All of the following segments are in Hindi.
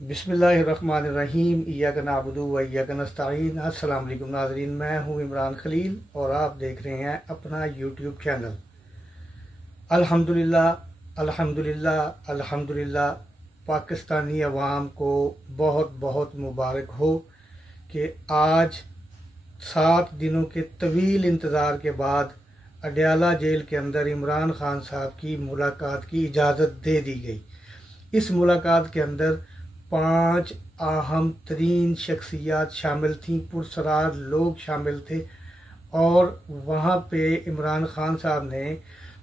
बिस्मिल्लाहिर्रहमानिर्रहीम। इय्याका नअबुदु व इय्याका नस्तईन। अस्सलाम वालेकुम नाज़रीन, मैं हूँ इमरान खलील और आप देख रहे हैं अपना यूट्यूब चैनल। अल्हम्दुलिल्लाह अल्हम्दुलिल्लाह अल्हम्दुलिल्लाह। पाकिस्तानी अवाम को बहुत बहुत मुबारक हो कि आज 7 दिनों के तवील इंतज़ार के बाद अडयाला जेल के अंदर इमरान खान साहब की मुलाकात की इजाज़त दे दी गई। इस मुलाकात के अंदर 5 अहम तरीन शख्सियात शामिल थीं, पुरसरार लोग शामिल थे और वहाँ पे इमरान खान साहब ने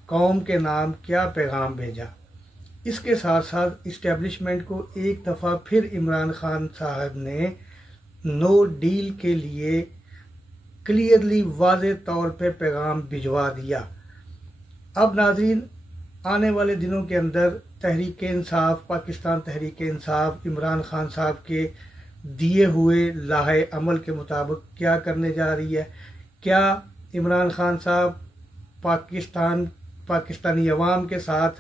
कौम के नाम क्या पैगाम भेजा। इसके साथ साथ इस्टेब्लिशमेंट को एक दफ़ा फिर इमरान खान साहब ने नो डील के लिए क्लियरली वाज़े तौर पे पैगाम भिजवा दिया। अब नाज़रीन, आने वाले दिनों के अंदर तहरीक इंसाफ, पाकिस्तान तहरीक इंसाफ इमरान खान साहब के दिए हुए लाहे अमल के मुताबिक क्या करने जा रही है। क्या इमरान खान साहब पाकिस्तानी अवाम के साथ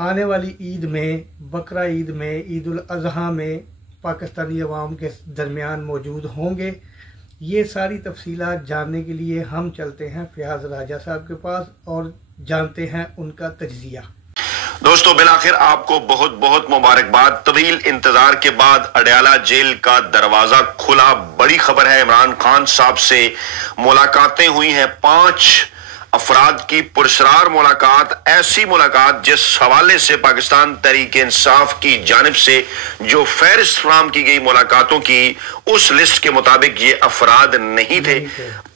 आने वाली ईद में, बकरा ईद में, ईद उल अज़हा में पाकिस्तानी अवाम के दरमियान मौजूद होंगे? ये सारी तफसीलात जानने के लिए हम चलते हैं फयाज राजा साहब के पास और जानते हैं उनका तज्जिया। दोस्तों, बिलाखिर आपको बहुत बहुत मुबारकबाद। तवील इंतजार के बाद अडयाला जेल का दरवाजा खुला। बड़ी खबर है, इमरान खान साहब से मुलाकातें हुई हैं। 5 अफराद की पुरसरार मुलाकात, ऐसी मुलाकात जिस हवाले से पाकिस्तान तहरीक इंसाफ की जानिब से जो फहरिस्त फराहम की गई मुलाकातों की, उस लिस्ट के मुताबिक ये अफराद नहीं थे।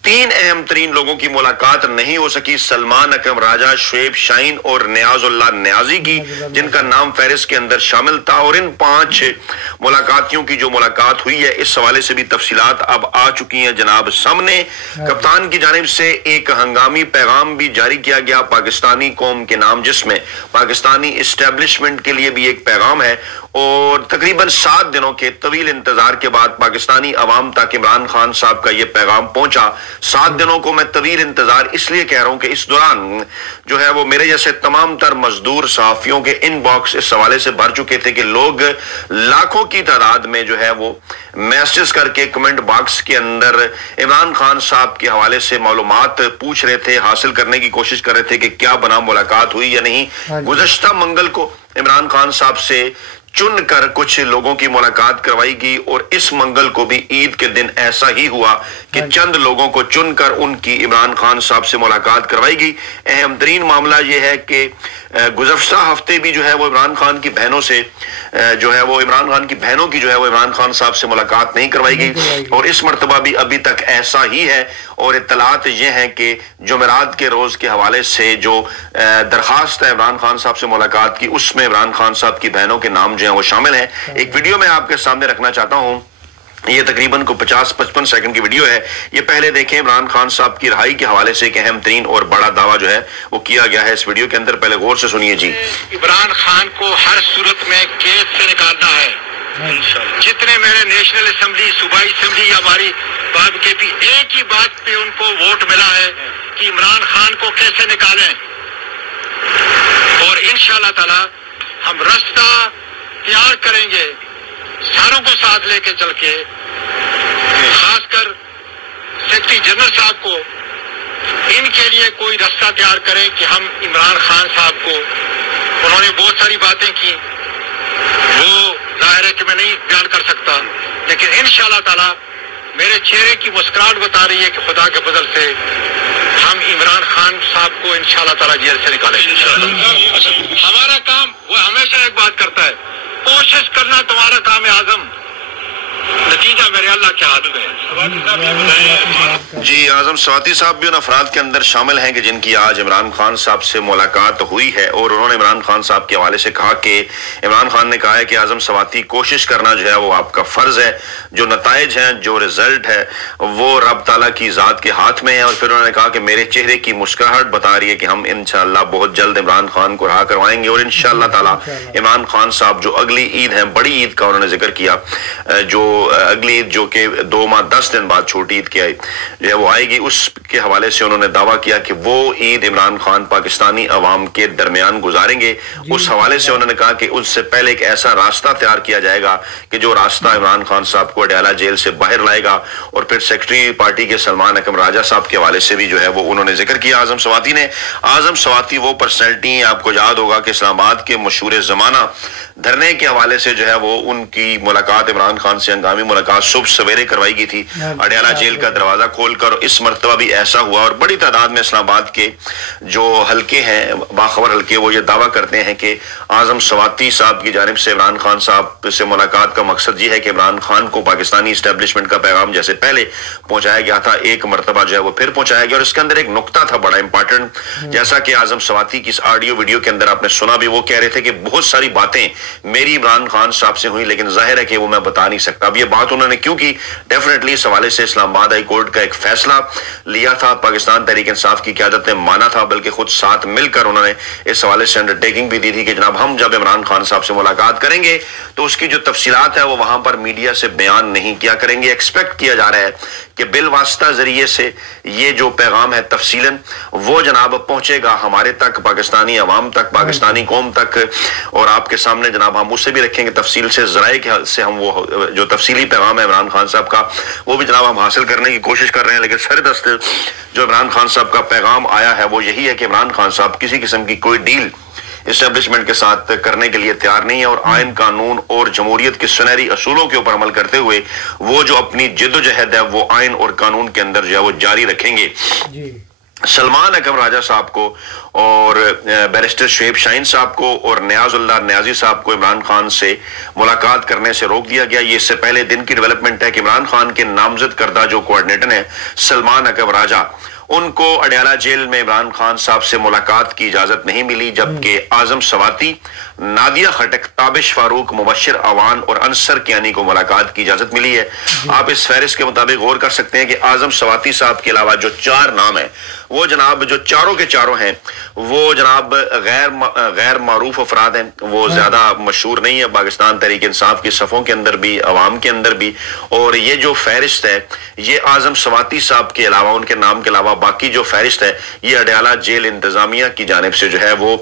3 अहम तरीन लोगों की मुलाकात नहीं हो सकी, सलमान अकरम राजा, शुएब शाहीन और नियाजुल्लाह नियाजी की, जिनका नाम फहरिस्त के अंदर शामिल था। और इन 5 मुलाकातियों की जो मुलाकात हुई है, इस हवाले से भी तफसीलात अब आ चुकी हैं जनाब सामने। कप्तान की जानिब से एक हंगामी पैगाम भी जारी किया गया पाकिस्तानी कौम के नाम, जिसमें पाकिस्तानी इस्टेब्लिशमेंट के लिए भी एक पैगाम है। और तकरीबन 7 दिनों के तवील इंतजार के बाद पाकिस्तानी अवाम तक इमरान खान साहब का यह पैगाम पहुंचा। 7 दिनों को मैं तवील इंतजार इसलिए कह रहा हूं कि इस दौरान जो है वो मेरे जैसे तमाम तर मजदूर सहाफियों के इनबॉक्स इस हवाले से भर चुके थे कि लोग लाखों की तादाद में जो है वो मैसेज करके कमेंट बॉक्स के अंदर इमरान खान साहब के हवाले से मालूमात पूछ रहे थे, हासिल करने की कोशिश कर रहे थे कि क्या बना, मुलाकात हुई या नहीं। गुज़श्ता मंगल को इमरान खान साहब से चुनकर कुछ लोगों की मुलाकात करवाई गई और इस मंगल को भी ईद के दिन ऐसा ही हुआ कि चंद लोगों को चुनकर उनकी इमरान खान साहब से मुलाकात करवाई गई। अहम तरीन मामला यह है कि गुज़श्ता हफ्ते भी जो है वो इमरान खान की बहनों से जो है वो इमरान खान की बहनों की जो है वो इमरान खान साहब से मुलाकात नहीं करवाई गई और इस मरतबा भी अभी तक ऐसा ही है। और इत्तलात ये हैं कि जुमेरात के रोज के हवाले से जो दरखास्त है इमरान खान साहब से मुलाकात की, उसमें इमरान खान साहब की बहनों के नाम जो है वो शामिल है। एक वीडियो मैं आपके सामने रखना चाहता हूँ, ये तकरीबन को 50-55 सेकंड की वीडियो है। ये पहले देखें, इमरान खान साहब की रिहाई के हवाले से एक अहम तरीन और बड़ा दावा जो है वो किया गया है इस वीडियो के अंदर। पहले गौर से सुनिए जी। इमरान खान को हर सूरत में कैद से निकालना है। जितने मेरे नेशनल असेंबली, सूबाई असेंबली या हमारी बात के भी एक ही बात पे उनको वोट मिला है कि इमरान खान को कैसे निकालें। और इंशाअल्लाह ताला हम रास्ता तैयार करेंगे, सारों को साथ लेके चल के, खासकर सेक्रेटरी जनरल साहब को, इनके लिए कोई रास्ता तैयार करें कि हम इमरान खान साहब को, उन्होंने बहुत सारी बातें की, वो जाहिर है कि मैं नहीं बयान कर सकता, लेकिन इंशाअल्लाह ताला मेरे चेहरे की मुस्कुराहट बता रही है कि खुदा के फजल से हम इमरान खान साहब को इंशाअल्लाह ताला जेल से निकालेंगे। हमारा काम, वो हमेशा एक बात करता है, कोशिश करना तुम्हारा काम है आजम, नतीजा मेरे अल्लाह के हाथ में है। जी, आजम स्वाति साहब भी उन अफराद के अंदर शामिल हैं कि जिनकी आज इमरान खान साहब से मुलाकात हुई है और उन्होंने इमरान खान साहब के हवाले से कहा कि इमरान खान ने कहा है कि आजम स्वाति, कोशिश करना जो है वो आपका फर्ज है, जो नताइज हैं, जो रिजल्ट है वो रब ताला की जात के हाथ में है। और फिर उन्होंने कहा कि मेरे चेहरे की मुस्कुराहट बता रही है कि हम इंशाअल्लाह बहुत जल्द इमरान खान को रहा करवाएंगे और इंशाअल्लाह ताला इमरान खान साहब जो अगली ईद है, बड़ी ईद का उन्होंने जिक्र किया, जो अगली ईद जो कि 2 माह 10 दिन बाद छोटी ईद के जो है वो आएगी, उसके हवाले से उन्होंने दावा किया कि वो ईद इमरान खान पाकिस्तानी अवाम के दरमियान गुजारेंगे। उस हवाले से उन्होंने कहा कि उससे पहले एक ऐसा रास्ता तैयार किया जाएगा कि जो रास्ता इमरान खान साहब को अडयाला जेल से बाहर लाएगा। और फिर सेक्रेटरी पार्टी के सलमान अकरम राजा साहब के हवाले से भी जो है वो उन्होंने जिक्र किया आजम सवाती ने। आजम सवाती वो पर्सनैलिटी, आपको याद होगा कि इस्लामाबाद के मशहूर जमाना धरने के हवाले से जो है वो उनकी मुलाकात इमरान खान से हंगामी मुलाकात सुबह सवेरे करवाई गई थी अडयाला जेल का दरवाजा खोलकर। इस मरतबा भी ऐसा हुआ और बड़ी तादाद में इस्लामाबाद के जो हल्के हैं, बाखबर हल्के, वो ये दावा करते हैं कि आजम सवाती साहब की जानिब से इमरान खान साहब से मुलाकात का मकसद ये है कि इमरान खान को पाकिस्तानी इस्टेब्लिशमेंट का पैगाम जैसे पहले पहुंचाया गया था, एक मरतबा जो है वो फिर पहुंचाया गया। और इसके अंदर एक नुकता था बड़ा इंपॉर्टेंट, जैसा कि आजम सवाती की इस ऑडियो वीडियो के अंदर आपने सुना भी, वो कह रहे थे कि बहुत सारी बातें मेरी इमरान खान साहब से हुई, लेकिन जाहिर है कि वो मैं बता नहीं सकता। अब ये बात उन्होंने क्यों की, डेफिनेटली इस हवाले से इस्लामाबाद हाई कोर्ट का एक फैसला लिया था, पाकिस्तान तहरीक इंसाफ की क़यादत ने माना था, बल्कि खुद साथ मिलकर उन्होंने इस हवाले से अंडरटेकिंग भी दी थी कि जनाब हम जब इमरान खान साहब से मुलाकात करेंगे तो उसकी जो तफसीलात है वो वहां पर मीडिया से बयान नहीं किया करेंगे। एक्सपेक्ट किया जा रहा है कि बिल वास्ता जरिए से ये जो पैगाम है तफसीलन वो जनाब पहुंचेगा हमारे तक, पाकिस्तानी अवाम तक, पाकिस्तानी कौम तक। और आपके सामने जनाब हम उससे भी रखेंगे तफसील से, ज़राए से हम वो जो तफसीली पैगाम है इमरान खान साहब का वो भी जनाब हम हासिल करने की कोशिश कर रहे हैं। लेकिन सरदस्त जो इमरान खान साहब का पैगाम आया है वो यही है कि इमरान खान साहब किसी किस्म की कोई डील इस्टेब्लिशमेंट के साथ करने के लिए तैयार नहीं है और आइन, कानून और जमहूरियत के सुनहरी असूलों के ऊपर अमल करते हुए वो जो अपनी जिद्दोजहद है वो आइन और कानून के अंदर जो है वो जारी रखेंगे। सलमान अकरम राजा साहब को और बैरिस्टर शुएब शाहीन साहब को और नियाजुल्लाह नियाजी साहब को इमरान खान से मुलाकात करने से रोक दिया गया। ये इससे पहले दिन की डेवलपमेंट है कि इमरान खान के नामजद करदा जो कोऑर्डिनेटर है सलमान अकरम राजा, उनको अडयाला जेल में इमरान खान साहब से मुलाकात की इजाजत नहीं मिली, जबकि आजम सवाती, नादिया खटक, ताबिश फारूक, मुबश्शिर अवान और अंसर कियानी को मुलाकात की इजाजत मिली है। आप इस फहरिस्त के मुताबिक गौर कर सकते हैं कि आजम सवाती साहब के अलावा जो 4 नाम है वो जनाब जो चारों के चारों हैं वो जनाब गैर मारूफ अफराद हैं, वो ज्यादा मशहूर नहीं है पाकिस्तान तहरीक इंसाफ की सफ़ों के अंदर भी, अवाम के अंदर भी। और ये जो फहरिस्त है ये आजम सवाती साहब के अलावा, उनके नाम के अलावा बाकी जो फहरिस्त है ये अडयाला जेल इंतजामिया की जानिब से जो है वो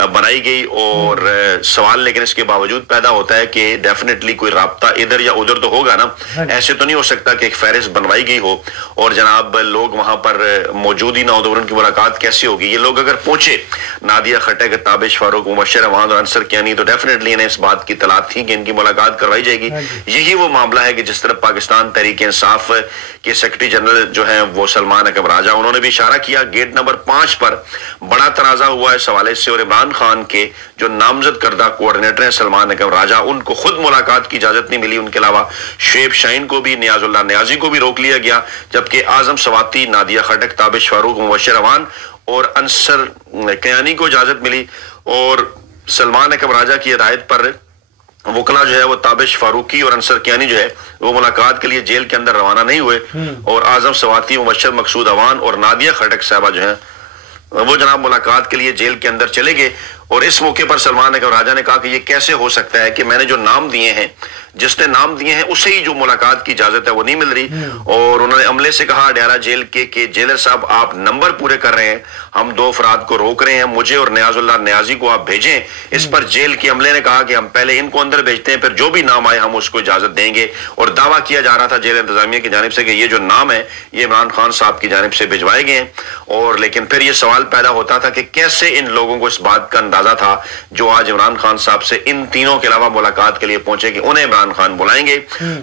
बनाई गई। और सवाल लेकिन इसके बावजूद पैदा होता है कि डेफिनेटली कोई राब्ता इधर या उधर तो होगा ना, ऐसे तो नहीं हो सकता कि एक फहरिस्त बनवाई गई हो और जनाब लोग वहां पर मौजूद ही ना हो तो उनकी मुलाकात कैसे होगी। ये लोग अगर पहुंचे नादिया खटक, ताबिश फारूक, मुबश्शिर अवान और अंसर कियानी, तो डेफिनेटली इन्हें इस बात की तलाश थी कि इनकी मुलाकात करवाई जाएगी। यही वो मामला है कि जिस तरह पाकिस्तान तहरीक इंसाफ के सेक्रेटरी जनरल जो है वो सलमान अकरम राजा, उन्होंने भी इशारा किया गेट नंबर 5 पर बड़ा तनाजा हुआ है इस हवाले से। और इमरान खान के जो नामजद करदा कोऑर्डिनेटर है सलमान अकरम राजा, उनको खुद मुलाकात की इजाजत नहीं मिली। उनके अलावा शुएब शाहीन को भी, नियाजुल्लाह नियाजी को भी रोक लिया गया, जबकि आजम सवाती, नादिया खटक, ताबिश फारूक, मुबश्शिर अवान और अंसर कियानी को इजाजत मिली। और सलमान अकरम राजा की हिदायत पर वकला जो है वो ताबिश फारूकी और अंसर कियानी जो है वो मुलाकात के लिए जेल के अंदर रवाना नहीं हुए और आजम सवाती, मुबश्शिर मकसूद अवान और नादिया खटक साहबा जो है वो जनाब मुलाकात के लिए जेल के अंदर चले गए। और इस मौके पर सलमान अकरम राजा ने कहा कि ये कैसे हो सकता है कि मैंने जो नाम दिए हैं, जिसने नाम दिए हैं उसे ही जो मुलाकात की इजाजत है वो नहीं मिल रही। और उन्होंने अमले से कहा अडयाला जेल के जेलर साहब आप नंबर पूरे कर रहे हैं, हम 2 अफराद को रोक रहे हैं, मुझे और नियाजुल्लाह नियाजी को आप भेजें। इस पर जेल के अमले ने कहा कि हम पहले इनको अंदर भेजते हैं, फिर जो भी नाम आए हम उसको इजाजत देंगे। और दावा किया जा रहा था जेल इंतजामिया की जानिब से कि ये जो नाम है ये इमरान खान साहब की जानिब से भिजवाए गए हैं। और लेकिन फिर ये सवाल पैदा होता था कि कैसे इन लोगों को इस बात का अंदाजा था जो आज इमरान खान साहब से इन तीनों के अलावा मुलाकात के लिए पहुंचे कि उन्हें इमरान खान बुलाएंगे।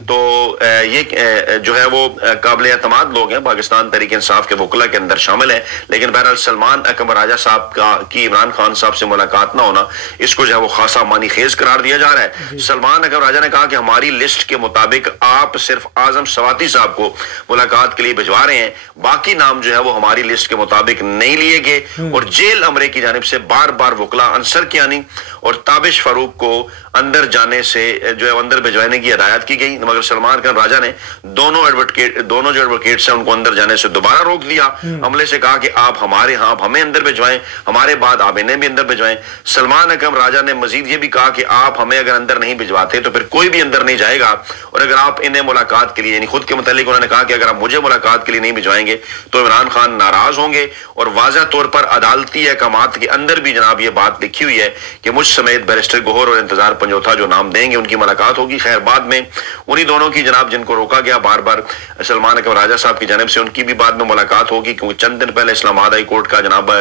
तो ये जो है वो काबिल एतमाद लोग हैं, पाकिस्तान तहरीक इंसाफ के वकला के अंदर शामिल है। लेकिन बहरहाल सलमान अकरम राजा साहब की इमरान खान साहब से मुलाकात ना होना इसको जो है वो खासा मानी खेज करार दिया जा रहा है। सलमान अकरम राजा ने कहा कि हमारी लिस्ट के मुताबिक आप सिर्फ आजम सवाती साहब को मुलाकात के लिए भिजवा रहे हैं, बाकी नाम जो है वो हमारी लिस्ट के मुताबिक नहीं लिए गए। और जेल अमरे की जानिब से बार बार वकला नियाजुल्लाह अंसर कियानी और ताबिश फारूक को अंदर जाने से जो है अंदर भिजवाने की हिदायत की गई, मगर सलमान खान राजा ने दोनों जो एडवोकेट्स हैं उनको अंदर जाने से दोबारा रोक दिया। अमले से कहा कि आप हमारे यहाँ हमें अंदर भिजवाएं, हमारे बाद आप इन्हें भी अंदर भिजवाएं। सलमान अकरम राजा ने मजीद ये भी कहा कि आप हमें अगर अंदर नहीं भिजवाते तो फिर कोई भी अंदर नहीं जाएगा, और अगर आप इन्हें मुलाकात के लिए, यानी खुद के मुतालिक उन्होंने कहा कि अगर आप मुझे मुलाकात के लिए नहीं भिजवाएंगे तो इमरान खान नाराज होंगे। और वाज़ह तौर पर अदालती अहकामात के अंदर भी जनाब ये बात लिखी हुई है कि मुझ समेत बैरिस्टर गोहर और इंतजार पंजोथा जो नाम देंगे उनकी मुलाकात होगी। खैर बाद में उन्हीं दोनों की जनाब जिनको रोका गया बार बार सलमान अकरम राजा साहब की जानिब से, उनकी भी बाद में मुलाकात होगी, क्योंकि चंद दिन पहले इस्लामाबाद हाई कोर्ट का जनाब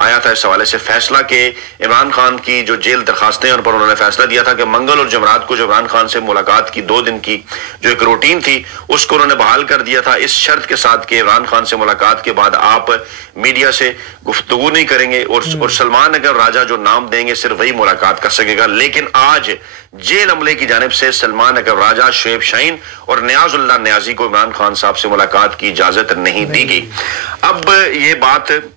आया था इस हवाले से फैसला के इमरान खान की जो जेल दरखास्तें उन पर उन्होंने फैसला दिया था कि मंगल और जुमरात को जो इमरान खान से मुलाकात की 2 दिन की जो एक रूटीन थी उसको उन्होंने बहाल कर दिया था, इस शर्त के साथ कि इमरान खान से मुलाकात के बाद आप मीडिया से गुफ्तगू नहीं करेंगे और सलमान अकरम राजा जो नाम देंगे सिर्फ वही मुलाकात कर सकेगा। लेकिन आज जेल अमले की जानिब से सलमान अकरम राजा, शुएब शाहीन और नियाजुल्लाह नियाजी को इमरान खान साहब से मुलाकात की इजाजत नहीं दी गई। अब ये बात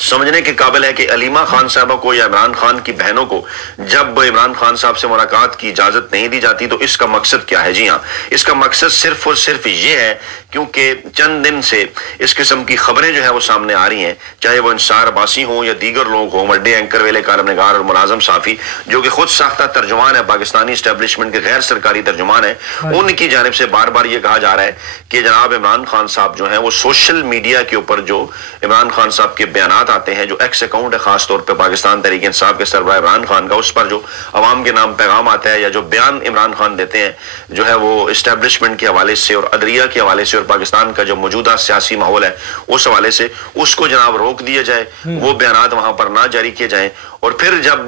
समझने के काबिल है कि अलीमा खान साहबा को या इमरान खान की बहनों को जब इमरान खान साहब से मुलाकात की इजाजत नहीं दी जाती तो इसका मकसद क्या है? जी हाँ, इसका मकसद सिर्फ और सिर्फ ये है क्योंकि चंद दिन से इस किस्म की खबरें जो है वो सामने आ रही हैं, चाहे वो इंसार अब्बासी हों या दीगर लोग हों, वड्डे एंकर वेले कालमनिगार और मुलाजम साफी जो कि खुद साख्ता तर्जुमान है, पाकिस्तानी इस्टेब्लिशमेंट के गैर सरकारी तर्जुमान है, उनकी जानिब से बार बार ये कहा जा रहा है कि जनाब इमरान खान साहब जो है वो सोशल मीडिया के ऊपर जो इमरान खान साहब के बयानात आते हैं, जो एक्स अकाउंट है खासतौर पर पाकिस्तान तहरीक इंसाफ के सरबराह इमरान खान का, उस पर जो अवाम के नाम पैगाम आता है या जो बयान इमरान खान देते हैं जो है वो इस्टेब्लिशमेंट के हवाले से और अदलिया के हवाले से और पाकिस्तान का जो मौजूदा सियासी माहौल है उस हवाले से, उसको जनाब रोक दिया जाए, वो बयानात वहां पर ना जारी किए जाएं। और फिर जब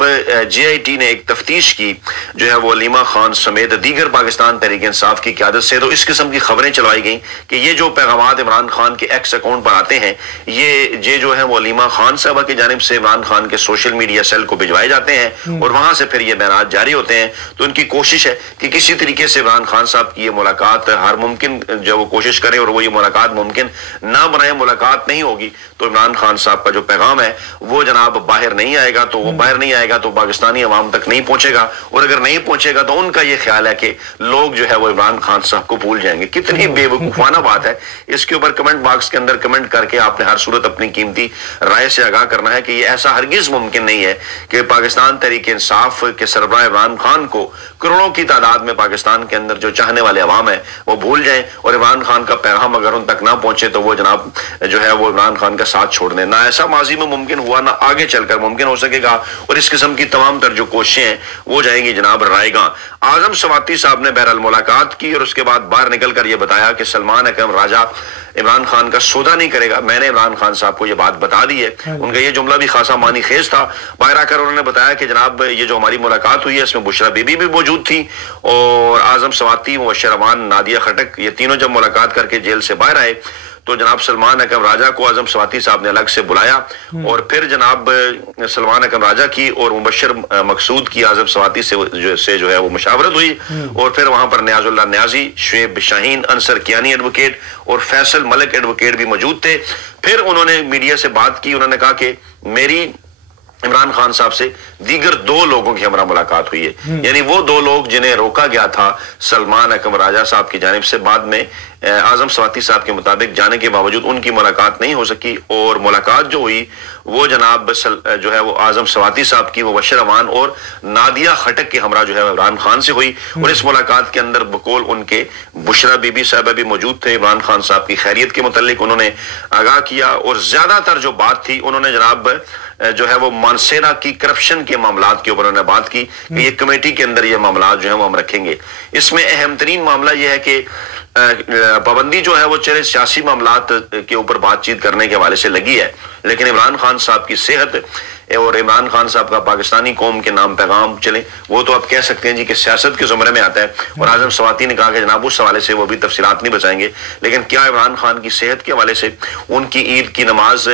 JIT ने एक तफ्तीश की जो है वो अलीमा खान समेत दीगर पाकिस्तान तहरीक इंसाफ की क़यादत से, तो इस किस्म की खबरें चलवाई गई कि ये जो पैगामात इमरान खान के एक्स अकाउंट पर आते हैं ये जो है वो अलीमा खान साहबा की जानिब से इमरान खान के सोशल मीडिया सेल को भिजवाए जाते हैं और वहां से फिर ये बयानात जारी होते हैं। तो उनकी कोशिश है कि किसी तरीके से इमरान खान साहब की ये मुलाकात हर मुमकिन जो वो कोशिश करें और वो ये मुलाकात मुमकिन ना बनाए, मुलाकात नहीं होगी तो इमरान खान साहब का जो पैगाम है वो जनाब बाहर नहीं आएगा, तो वो बाहर नहीं आएगा तो पाकिस्तानी अवाम तक नहीं पहुंचेगा, और अगर नहीं पहुंचेगा तो उनका ये ख्याल है कि लोग जो है वो इमरान खान साहब को भूल जाएंगे। कितनी बेवकूफाना बात है। इसके ऊपर कमेंट बॉक्स के अंदर कमेंट करके आपने हर सूरत अपनी कीमती राय से आगाह करना है कि ये ऐसा हरगिज मुमकिन नहीं है कि पाकिस्तान तहरीक इंसाफ के सरबराह इमरान खान को करोड़ों की तादाद में पाकिस्तान के अंदर जो चाहने वाले अवाम है वो भूल जाएं, और इमरान खान का पैगाम अगर उन तक ना पहुंचे तो वो जनाब जो है वो इमरान खान का साथ छोड़ दें। ना ऐसा माजी में मुमकिन हुआ, ना आगे चलकर मुमकिन हो सकेगा, और इस किस्म की तमाम तर जो कोशिशें हैं वो जाएंगी जनाब रायगां। आजम स्वाति साहब ने बहरहाल मुलाकात की और उसके बाद बाहर निकल कर यह बताया कि सलमान अकरम राजा इमरान खान का सौदा नहीं करेगा। मैंने इमरान खान साहब को यह बात बता दी है। उनका ये जुमला भी खासा मानी खेज था। बाहर आकर उन्होंने बताया कि जनाब ये जो हमारी मुलाकात हुई है इसमें बुशरा बीबी भी मौजूद थी और आजम स्वाति, मुबशर अमान, नादिया खटक, ये तीनों जब मुलाकात करके जेल से बाहर आए तो जनाब सलमान अकरम राजा को आजम स्वाति साहब ने अलग से बुलाया और फिर जनाब सलमान अकरम राजा की और मुबशर मकसूद की आजम स्वाति से जो है वो मुशावरत हुई, और फिर वहां पर नियाजुल्लाह नियाजी, शुएब शाहीन, अंसर कियानी एडवोकेट और फैसल मलिक एडवोकेट भी मौजूद थे। फिर उन्होंने मीडिया से बात की। उन्होंने कहा कि मेरी इमरान खान साहब से दीगर 2 लोगों की हमारा मुलाकात हुई है, यानी वो 2 लोग जिन्हें रोका गया था सलमान अकरम राजा साहब की जानिब से, बाद में आजम स्वाति साहब के मुताबिक जाने के बावजूद उनकी मुलाकात नहीं हो सकी, और मुलाकात जो हुई वो जनाब जो है वो आजम स्वाति साहब की, मुबशर अमान और नादिया खटक के हमरा जो है इमरान खान से हुई। और इस मुलाकात के अंदर बकौल उनके बुशरा बीबी साहबा भी मौजूद थे। इमरान खान साहब की खैरियत के मुतालिक उन्होंने आगाह किया, और ज्यादातर जो बात थी उन्होंने जनाब जो है वो मानसेरा की करप्शन के मामलात के ऊपर उन्होंने बात की कि ये कमेटी के अंदर ये मामलात जो है वो हम रखेंगे। इसमें अहम तरीन मामला यह है कि पाबंदी जो है वो चले सियासी मामलात के ऊपर बातचीत करने के हवाले से लगी है, लेकिन इमरान खान साहब की सेहत और इमरान खान साहब का पाकिस्तानी कौम के नाम पैगाम चले, वो तो आप कह सकते हैं जी कि सियासत के जुमरे में आता है। और आजम स्वाति ने कहा कि जनाब उस हवाले से वो भी तफसीलात नहीं बताएंगे, लेकिन क्या इमरान खान की सेहत के हवाले से उनकी ईद की नमाज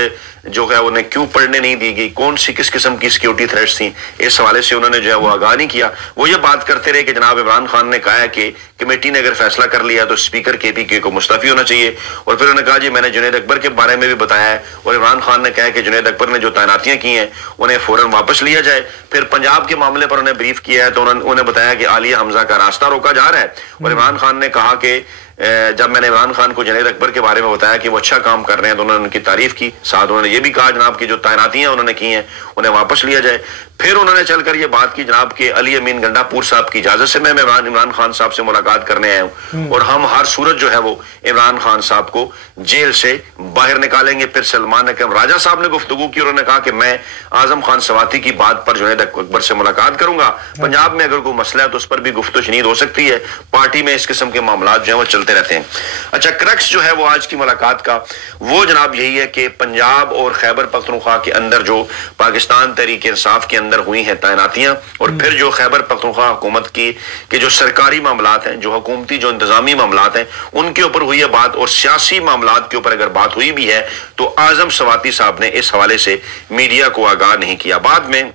जो है उन्हें क्यों पढ़ने नहीं दी गई, कौन सी किस किस्म की सिक्योरिटी थ्रेट्स थी, इस हवाले से उन्होंने जो है वो आगाह नहीं किया। वो ये बात करते रहे कि जनाब इमरान खान ने कहा है कि कमेटी ने अगर फैसला कर लिया तो स्पीकर KPK को मुस्तफी होना चाहिए। और फिर उन्होंने कहा जी मैंने जुनैद अकबर के बारे में भी बताया है और इमरान खान ने कहा कि जुनैद अकबर ने जो तैनातियां की हैं उन्हें फौरन वापस लिया जाए। फिर पंजाब के मामले पर उन्हें ब्रीफ किया है तो उन्होंने बताया कि आलिया हमजा का रास्ता रोका जा रहा है। और इमरान खान ने कहा कि जब मैंने इमरान खान को जुनैद अकबर के बारे में बताया कि वो अच्छा काम कर रहे हैं तो उन्होंने उनकी तारीफ की। साथ उन्होंने ये भी कहा जनाब की जो तैनातियां उन्होंने की हैं उन्हें वापस लिया जाए। फिर उन्होंने चलकर ये बात की जनाब के अली अमीन गंडापुर साहब की इजाजत से मैं इमरान खान साहब से मुलाकात करने आया हूँ और हम हर सूरत जो है वो इमरान खान साहब को जेल से बाहर निकालेंगे। फिर सलमान अकरम राजा साहब ने गुफ्तगू की, उन्होंने कहा कि मैं आजम खान सवाती की बात पर जुनैद अकबर से मुलाकात करूंगा। पंजाब में अगर कोई मसला है तो उस पर भी गुफ्तगू शनीद हो सकती है। पार्टी में इस किस्म के मामला जो है वो चलते रहते हैं। अच्छा, क्रक्स जो है वो आज की मुलाकात का वो जनाब यही है कि पंजाब और खैबर पख्तूनख्वा के अंदर जो पाकिस्तान तहरीक इंसाफ के अंदर हुई हैं तैनातियां और फिर जो खैबर पख्तूनख्वा हुकूमत की के जो सरकारी मामलात हैं, जो हुकूमती जो इंतजामी मामलात हैं, उनके ऊपर हुई है बात। और सियासी मामलात के ऊपर अगर बात हुई भी है तो आजम सवाती साहब ने इस हवाले से मीडिया को आगाह नहीं किया। बाद में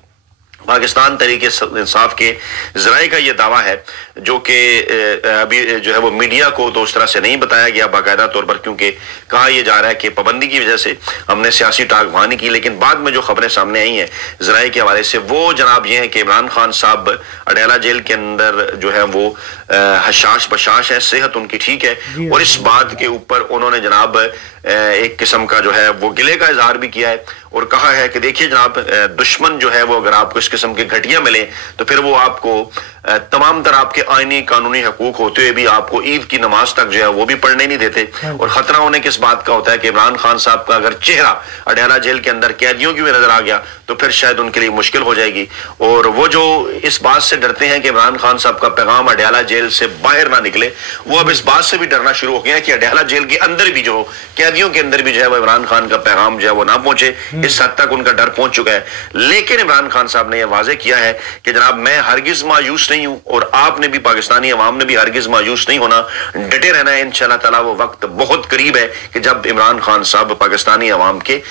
पाकिस्तान तहरीक इंसाफ के जराए का यह दावा है जो कि अभी जो है वो मीडिया को तो उस तरह से नहीं बताया गया बाकायदा तौर पर, क्योंकि कहा यह जा रहा है कि पाबंदी की वजह से हमने सियासी टाक वहां नहीं की। लेकिन बाद में जो खबरें सामने आई हैं जराए के हवाले से वो जनाब ये है कि इमरान खान साहब अडयाला जेल के अंदर जो है वो हशाश बशाश है, सेहत उनकी ठीक है। और इस बात के ऊपर उन्होंने जनाब एक किस्म का जो है वो गिले का इजहार भी किया है और कहा है कि देखिए जनाब दुश्मन जो है वो अगर आपको इस किस्म के घटिया मिले तो फिर वो आपको तमाम तरह आपके आईनी कानूनी हकूक होते हुए भी आपको ईद की नमाज तक जो है वो भी पढ़ने नहीं देते। और खतरा होने किस बात का होता है कि इमरान खान साहब का अगर चेहरा अडयाला जेल के अंदर कैदियों की भी नजर आ गया तो फिर शायद उनके लिए मुश्किल हो जाएगी। और वो जो इस बात से डरते हैं कि इमरान खान साहब का पैगाम अडयाला जेल से बाहर ना निकले, वो अब इस बात से भी डरना शुरू हो गया है कि अडयाला जेल के अंदर भी जो कैदियों के अंदर भी जो है वो इमरान खान का पैगाम जो है वो ना पहुंचे। इस हद तक उनका डर पहुंच चुका है। लेकिन इमरान खान साहब ने यह वाजे किया है कि जनाब मैं हरगिज मायूस नहीं हूं और आपने भी, पाकिस्तानी अवाम ने भी हरगिज मायूस नहीं होना, डटे रहना है। इंशाअल्लाह ताला वो वक्त बहुत करीब है कि जब इमरान खान साहब पाकिस्तानी अवाम के